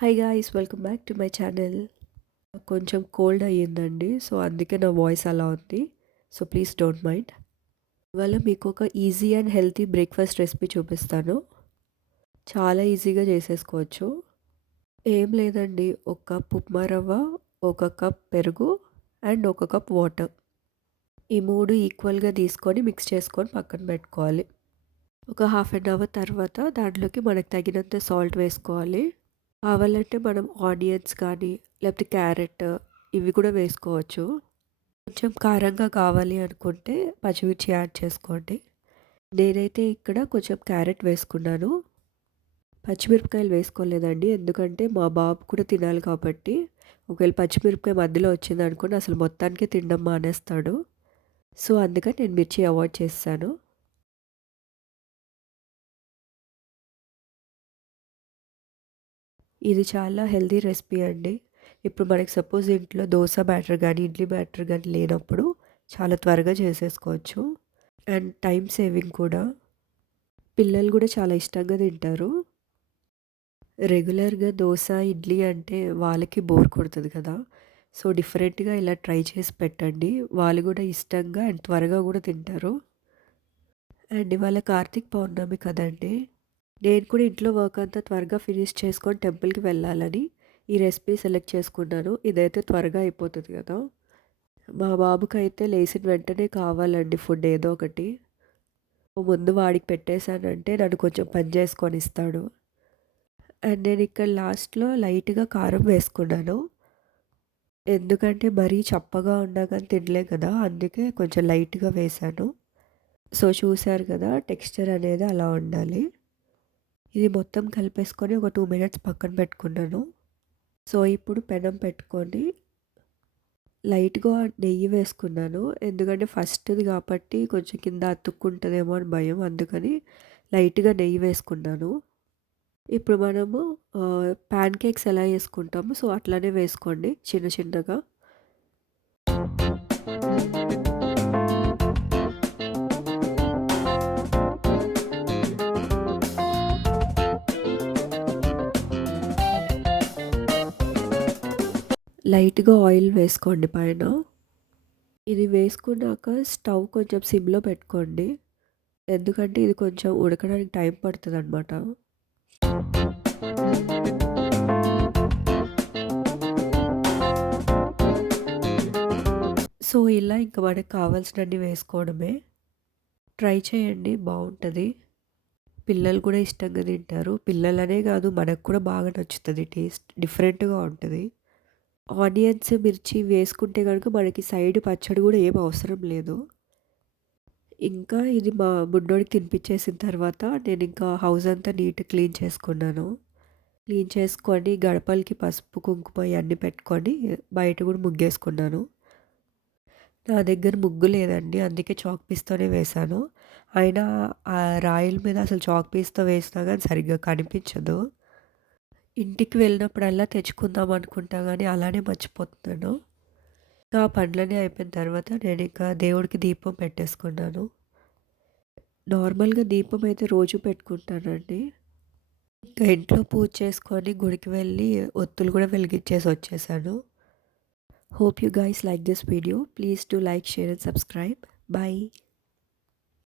Hi guys welcome back to my channel కొంచెం cold అయ్యిందండి so అందుకే నా వాయిస్ అలా ఉంది. సో ప్లీజ్ డోంట్ మైండ్ ఇవాళ మీకు ఒక easy and healthy breakfast recipe చూపిస్తాను. చాలా ఈజీగా చేసేసుకోవచ్చు. ఏం లేదండి ఒక కప్ ఉప్మా రవ్వ ఒక కప్ పెరుగు అండ్ ఒక కప్ వాటర్ ఈ మూడు ఈక్వల్గా తీసుకొని మిక్స్ చేసుకొని పక్కన పెట్టుకోవాలి. ఒక హాఫ్ అన్ అవర్ తర్వాత దాంట్లోకి మనకు తగినంత సాల్ట్ వేసుకోవాలి. కావాలంటే మనం ఆనియన్స్ కానీ లేకపోతే క్యారెట్ ఇవి కూడా వేసుకోవచ్చు. కొంచెం కారంగా కావాలి అనుకుంటే పచ్చిమిర్చి యాడ్ చేసుకోండి. నేనైతే ఇక్కడ కొంచెం క్యారెట్ వేసుకున్నాను. పచ్చిమిరపకాయలు వేసుకోలేదండి ఎందుకంటే మా బాబు కూడా తినాలి కాబట్టి. ఒకవేళ పచ్చిమిరపకాయ మధ్యలో వచ్చింది అనుకోండి అసలు మొత్తానికే తినడం మానేస్తాడు. సో అందుకని నేను మిర్చి అవాయిడ్ చేస్తాను. ఇది చాలా హెల్దీ రెసిపీ అండి. ఇప్పుడు మనకి సపోజ్ ఇంట్లో దోశ బ్యాటర్ కానీ ఇడ్లీ బ్యాటర్ కానీ లేనప్పుడు చాలా త్వరగా చేసేసుకోవచ్చు. అండ్ టైం సేవింగ్ కూడా. పిల్లలు కూడా చాలా ఇష్టంగా తింటారు. రెగ్యులర్గా దోశ ఇడ్లీ అంటే వాళ్ళకి బోర్ కొడుతుంది కదా. సో డిఫరెంట్గా ఇలా ట్రై చేసి పెట్టండి. వాళ్ళు కూడా ఇష్టంగా అండ్ త్వరగా కూడా తింటారు. అండ్ ఇవాళ కార్తీక్ పౌర్ణమి కదండి. నేను కూడా ఇంట్లో వర్క్ అంతా త్వరగా ఫినిష్ చేసుకొని టెంపుల్కి వెళ్ళాలని ఈ రెసిపీ సెలెక్ట్ చేసుకున్నాను. ఇదైతే త్వరగా అయిపోతుంది కదా. మా బాబుకి అయితే లేచిన వెంటనే కావాలండి ఫుడ్ ఏదో ఒకటి. ముందు వాడికి పెట్టేశానంటే నన్ను కొంచెం పని చేసుకొని ఇస్తాడు. అండ్ నేను ఇక్కడ లాస్ట్లో లైట్గా కారం వేసుకున్నాను. ఎందుకంటే మరీ చప్పగా ఉన్నా కానీ తినలే కదా అందుకే కొంచెం లైట్గా వేశాను. సో చూశారు కదా టెక్స్చర్ అనేది అలా ఉండాలి. ఇది మొత్తం కలిపేసుకొని ఒక టూ మినిట్స్ పక్కన పెట్టుకున్నాను. సో ఇప్పుడు పెనం పెట్టుకొని లైట్గా నెయ్యి వేసుకున్నాను. ఎందుకంటే ఫస్ట్ది కాబట్టి కొంచెం కింద అతుక్కుంటుందేమో అని భయం. అందుకని లైట్గా నెయ్యి వేసుకున్నాను. ఇప్పుడు మనము ప్యాన్ కేక్స్ ఎలా వేసుకుంటాము సో అట్లానే వేసుకోండి చిన్న చిన్నగా. లైట్గా ఆయిల్ వేసుకోండి పైన. ఇది వేసుకున్నాక స్టవ్ కొంచెం సిమ్లో పెట్టుకోండి. ఎందుకంటే ఇది కొంచెం ఉడకడానికి టైం పడుతుంది అనమాట సో ఇలా ఇంకా మనకు కావాల్సినవి వేసుకోవడమే. ట్రై చేయండి బాగుంటుంది పిల్లలు కూడా ఇష్టంగా తింటారు. పిల్లలనే కాదు మనకు కూడా బాగా నచ్చుతుంది టేస్ట్. డిఫరెంట్గా ఉంటుంది. ఆనియన్స్ మిర్చి వేసుకుంటే కనుక మనకి సైడ్ పచ్చడి కూడా ఏం అవసరం లేదు. ఇంకా ఇది మా బుడ్డోడికి తినిపించేసిన తర్వాత నేను ఇంకా హౌస్ అంతా నీట్ క్లీన్ చేసుకున్నాను. క్లీన్ చేసుకొని గడపలకి పసుపు కుంకుమ ఇవన్నీ పెట్టుకొని బయట కూడా ముగ్గేసుకున్నాను. నా దగ్గర ముగ్గు లేదండి అందుకే చాక్ పీస్తోనే వేశాను. అయినా ఆ రాయిల మీద అసలు చాక్ పీస్తో వేసినా కానీ సరిగ్గా కనిపించదు. ఇంటికి వెళ్ళినప్పుడల్లా తెచ్చుకుందాం అనుకుంటా కానీ అలానే మర్చిపోతున్నాను. ఇంకా పండ్లనే అయిపోయిన తర్వాత నేను ఇంకా దేవుడికి దీపం పెట్టేసుకున్నాను. నార్మల్గా దీపం అయితే రోజు పెట్టుకుంటానండి. ఇంకా ఇంట్లో పూజ చేసుకొని గుడికి వెళ్ళి ఒత్తులు కూడా వెలిగించేసి వచ్చేసాను. Hope you guys like this video please to like share and subscribe bye